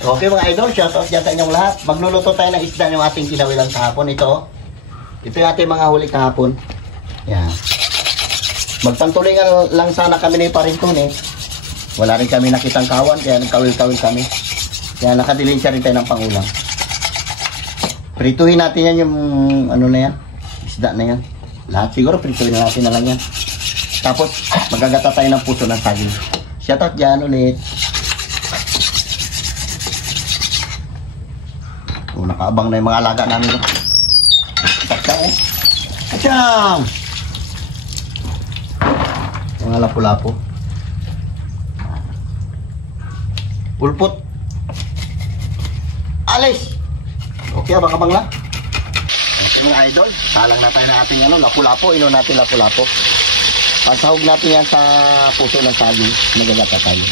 Okay mga idol, shoutout dyan sa inyong lahat. Magluluto tayo ng isda yung ating kinawilan kahapon. Ito yung ating mga huli kahapon. Yan. Magpantulingan lang sana kami ni Parintun eh. Wala rin kami nakitang kawan, kaya nagkawil-kawil kami. Kaya nakadilin siya rin tayo ng pangulam. Prituhin natin yan yung ano na yan, isda na yan. Lahat siguro prituhin na natin na lang yan. Tapos magagata tayo ng puso ng saging. Shoutout dyan ulit. Nakaabang na yung mga alaga namin. Takta eh. Kacham! Mga lapu-lapo. Pulpot. Alis! Okay, abang-abang lang. Okay mga idol, salang na tayo ng ating lapu-lapo. Ino natin lapu-lapo. Pagsahog natin yan sa puso ng saging. Magagata tayo.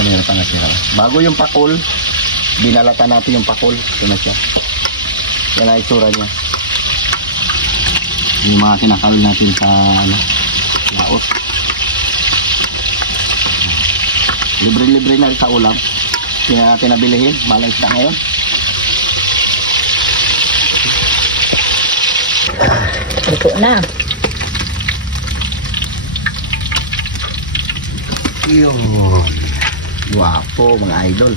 Ano yung pangatira? Bago yung pakol, binalatan natin yung pakol. Ito na siya. Yan ang itsura niya. Yung mga kinakawin natin sa laot. Libre-libre na sa ulam. Hindi na natin nabilihin. Malang isda ngayon. Ito na. Yun. Guwapo mga idol.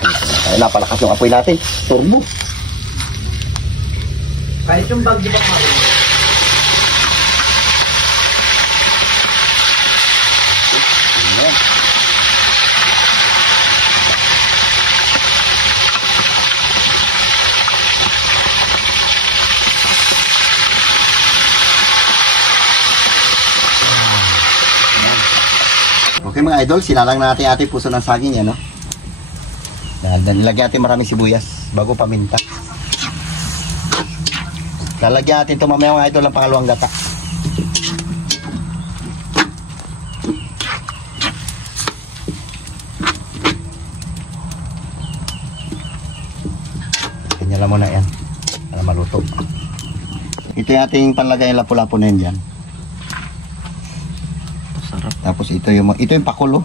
Kaya napalakas yung apoy natin. Turbo. Kahit yung bag, di ba kami? Ayan. Okay mga idol, sinalang natin ating puso ng saging yan, no? Nilagyan natin maraming sibuyas bago paminta. Lalagyan natin ito mamaya mga idol ng pangalawang gata. Ganyan lang muna yan para maluto. Ito yung ating panlagay ng lapu-lapu na yan dyan. Sarap. Tapos ito yung pakulo.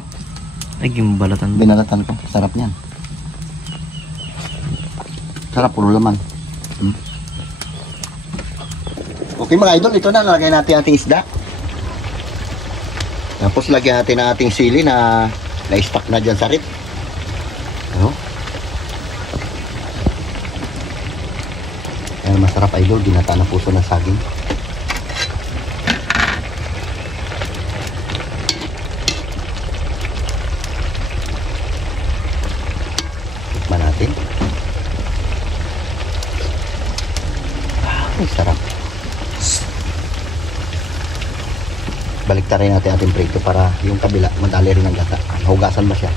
Ay, yung balatan. Binalatan ko. Sarap niyan. Sarap, puro laman. Okay mga idol, ito na. Nalagay natin ating isda. Tapos lagyan natin ang ating sili na na-stock na dyan sa rip. Ano? Ayan, masarap idol. Ginata na puso ng saging. Tikman natin. Ay, sarap. Baliktarin natin ating prito para yung kabila madali rin ang gata. Hugasan mo siya.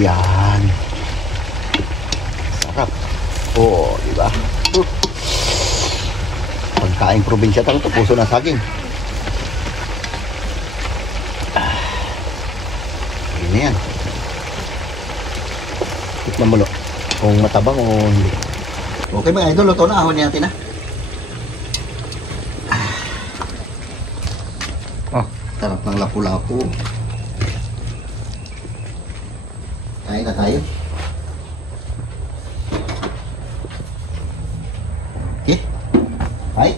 Yan. Sarap. Oo, di ba? Pagkain probinsya tayo ito, puso ng saging. Ini yan. Tikman mo lo. Kung matabang o hindi. Okay mga idol, luto na. Ahon natin na. Oh, sarap ng lapu-lapu. Kain na tayo. Okay. Hi.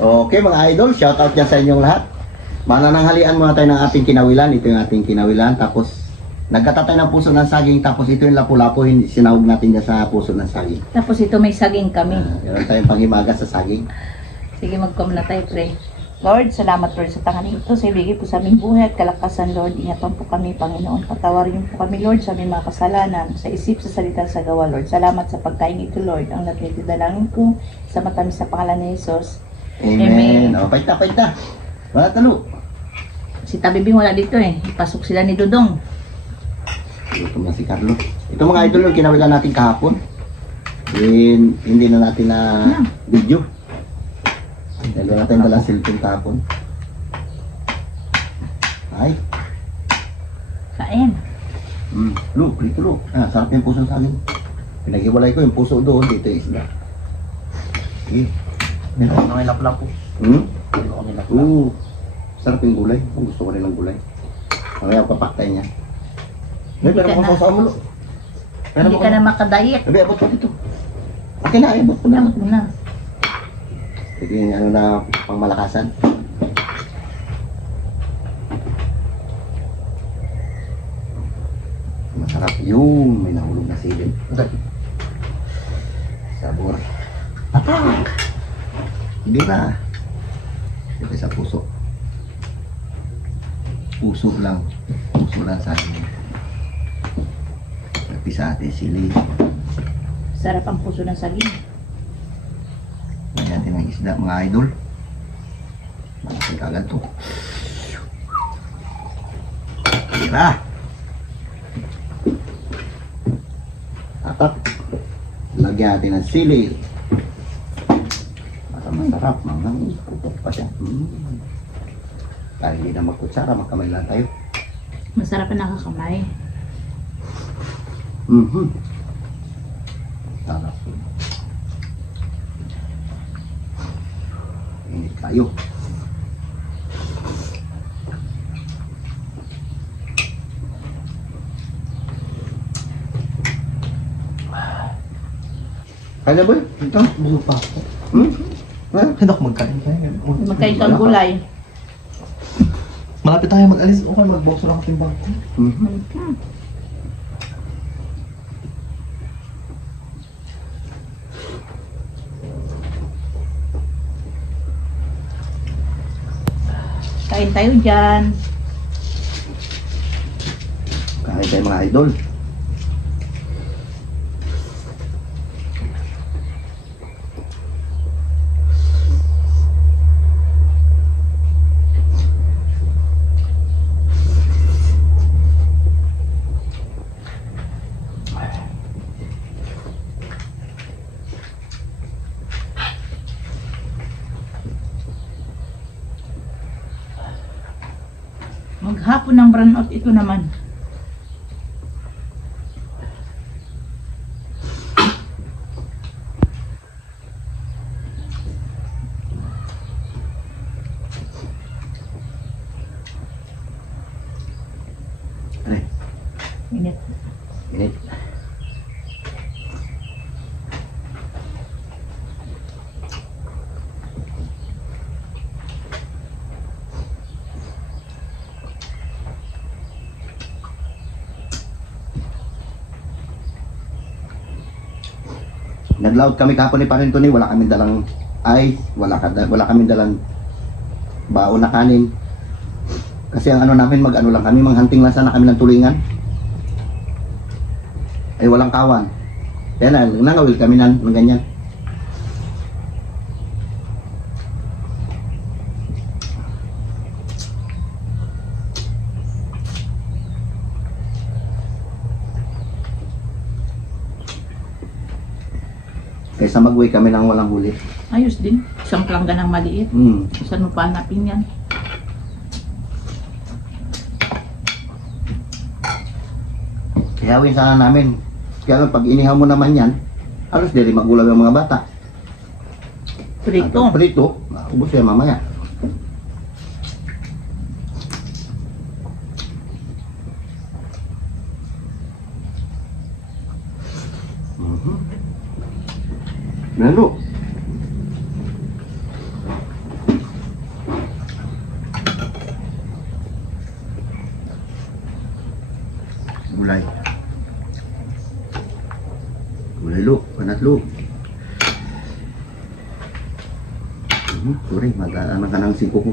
Okay mga idol, shout out dyan sa inyong lahat. Manananghalian muna tayo ng ating kinawilan. Ito yung ating kinawilan. Tapos nagkatatay ng puso ng saging. Tapos ito yung lapu-lapu. Sinahog natin dyan sa puso ng saging. Tapos ito may saging kami. Meron tayong panghimaga sa saging. Sige, mag-com na tayo, pre. Lord, salamat Lord sa tanghali ito. Sa ibigay po sa aming buhay at kalakasan, Lord. Ingatan po kami, Panginoon. Patawarin po kami, Lord, sa aming mga kasalanan. Sa isip, sa salita, sa gawa, Lord. Salamat sa pagkain ito, Lord. Ang natitidalangin ko sa matamis sa pangalan ni Jesus. Amen. O, paita. Wala talo. Si Tabibing wala dito eh. Ipasok sila ni Dudong. Ito na si Carlo. Ito mga idol, yung kinawilan natin kahapon. Hindi na natin na video. Dahil natin dalang cellphone kahapon. Ay. Kain. Look, dito look. Sarap yung puso sa akin. Pinag-iwalay ko yung puso doon. Dito yung isla. Sige. Meron ko na laplap po. Hmm? Meron ko na laplap. Oo. Sarap yung gulay. Ang gusto ko rin ng gulay. Mamaya ako papaktay niya. Hindi Pero ka kung na- sa amulo. Hindi ka na makadayet. Sabi, abot ko dito. Akin na, abot ko na. Abot mo na. Sige, ano na, pangmalakasan. Masarap yun. May nahulog na silid. Sabor. Atak! Hindi na. Ito sa puso. Puso lang. Puso lang sa akin. Nagpisa ate sili. Sarap ang puso ng saging. Lagyan natin ng isda mga idol. Malaking kagad to. Tira! Atak! Lagyan natin ng sili. Masarap. Mangang putok pa siya. Dahil hindi na magkutsara, magkamay lang tayo. Masarap ang nakakamay. Sarap. Init tayo. Kaya ba? Ito? Busog pa ako. Ha? Hindi ako magkain tayo. Magkain ka ang gulay. Malapit tayo mag-alis. Okay, mag-box lang ating bangko. Kain tayo dyan. Kahit tayo mga idol. Maghapon ng brownout ito naman. Ano? Init. Init. Nag-loud kami kahapon ni Parinto ni, wala kaming dalang ice, wala kaming dalang baon na kanin. Kasi ang ano namin, mag-ano lang kami, manghunting lang sana kami ng tulingan. Ay walang kawan. Kaya na, nangawil kami ng ganyan. Kaysa mag-uwi kami ng walang huli. Ayos din. Isang plangga ng maliit. Saan mo pa hanapin yan? Ihawin sana namin. Kaya lang, pag inihaw mo naman yan, halos dili magulang yung mga bata. Prito. Prito, ubos yan mamaya. Lalo. Gulay. Gulay lo, panat lo. Sorry, mag-aano ka ng siko ko.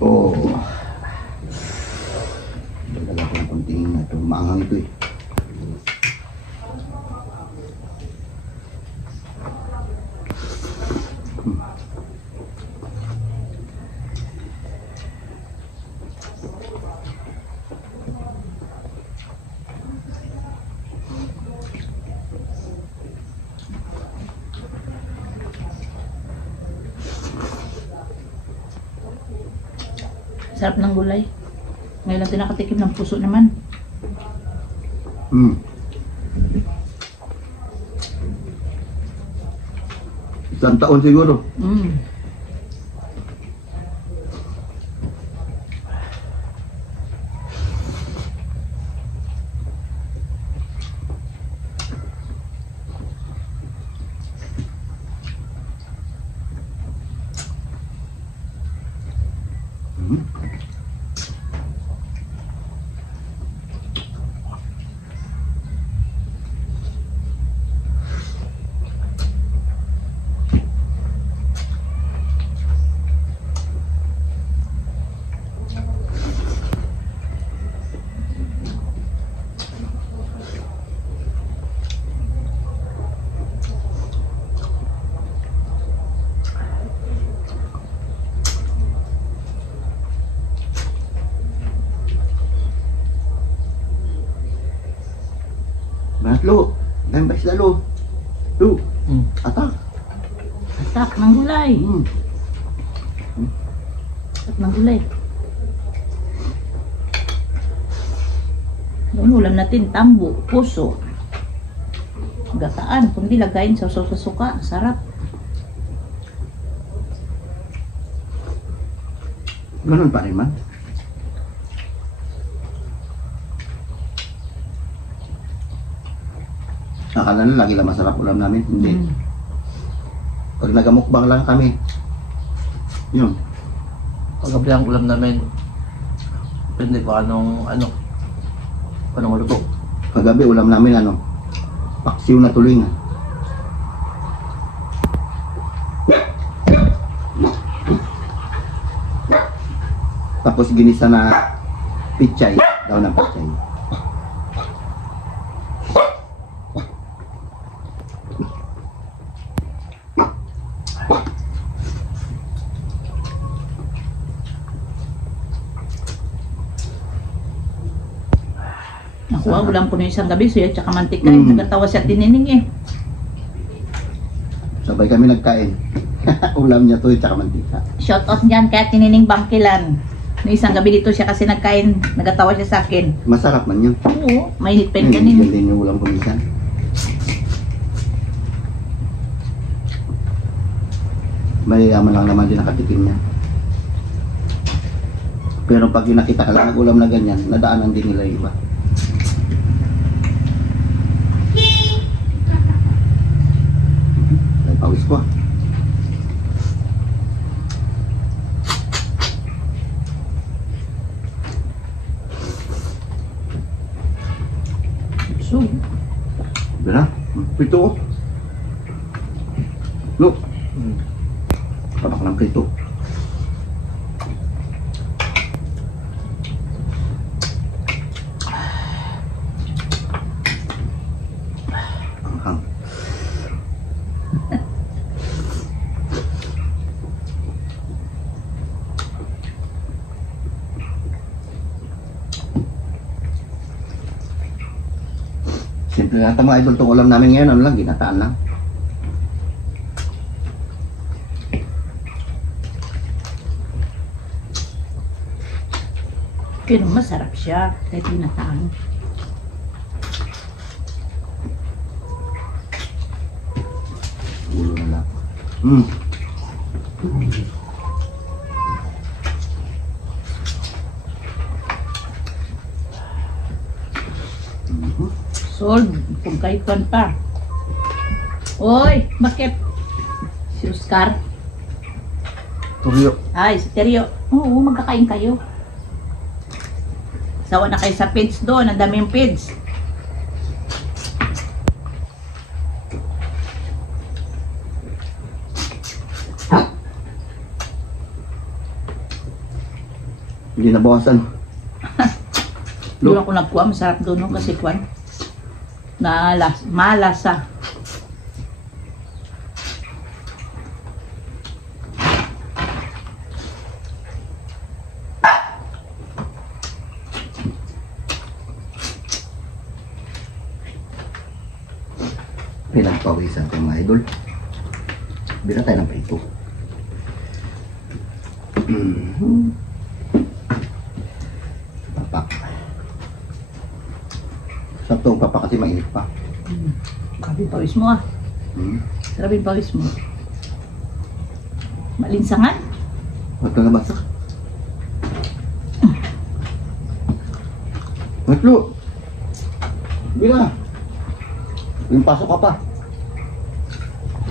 Oh. Dagdagan ko ng konting ito, maanghang ito eh. Sarap ng gulay. Ngayon lang din nakatikim ng puso naman. Isang taon siguro. Mm. Banat lo. Dahil ba sila lo? Lo. Atak. Atak ng gulay. Atak ng gulay. Noon ulam natin, tambo, puso, gataan, kundi lagayin sa suka. Sarap. Ganun pa rin man. Akala na lagi lang masarap ulam namin. Hindi. Mm. Pag nagamukbang lang kami. Yun. Paggabi ang ulam namin. Depende kung anong maluto. Kagabi ulam namin ano. Paksiw na tuling. Tapos ginisa na pichay. Daw ng pichay. Nakuha, ulam ko na isang gabi, suya tsaka mantika. Mm. Nagatawa siya tinining eh. Sabay kami nagkain. Ulam niya to tsaka mantika. Shout out niyan kaya tinining bangkilan. No isang gabi dito siya kasi nagkain, nagatawa siya sa akin. Masarap man yun. Oo, mainit pa Yan yun kanina. din yung ulam ko minsan. Mayayaman lang naman din nakatikim niya. Pero pag nakita ka lang ng ulam na ganyan, nadaanan din nila yung iba. Ay, pawis ko ah. So, Dira, prito oh. Look, tabak ng prito. Anghang. Simple nga ito mga idol, itong ulam namin ngayon, ano lang, ginataan lang. pero masarap siya. Kahit tinataan. Ulo na lang. Hmm. Sold, kung kahit kon pa. Oy, bakit? Si Oscar. Turyo. Ay, si Teryo. Oo, magkakain kayo. Sawa na kayo sa pids doon. Ang daming pids. Hindi nabawasan. Doon ako nagkuha. Masarap doon no? Kasi kuwan. Malasa. Pinagpawisan ko mga idol. Bila tayo ng prito. Papak. Sakto ang papak kasi mainit pa. Grabe pawis mo ah. Hmm. Grabe pawis mo. Malinsangan? Ito na basa. Matlo. Hindi na. Yung pasok ka pa.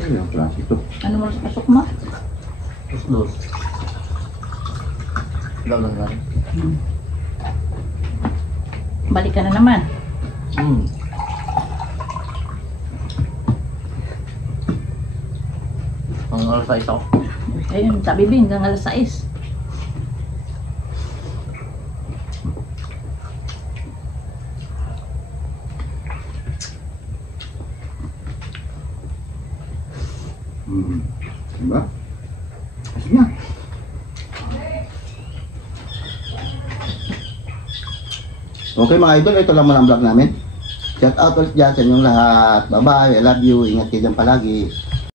Ay, yung klase ito. Ano mo sa pasok mo? Los. Daw lang yan. Balik ka na naman. Ang oras sa isa ko. Ayun, sabi ba hanggang alas 6. Diba? Kasi nga. Okay mga idol, ito lang muna ang vlog namin. Shout out ulit dyan sa inyong lahat. Bye bye, I love you. Ingat kayo dyan palagi.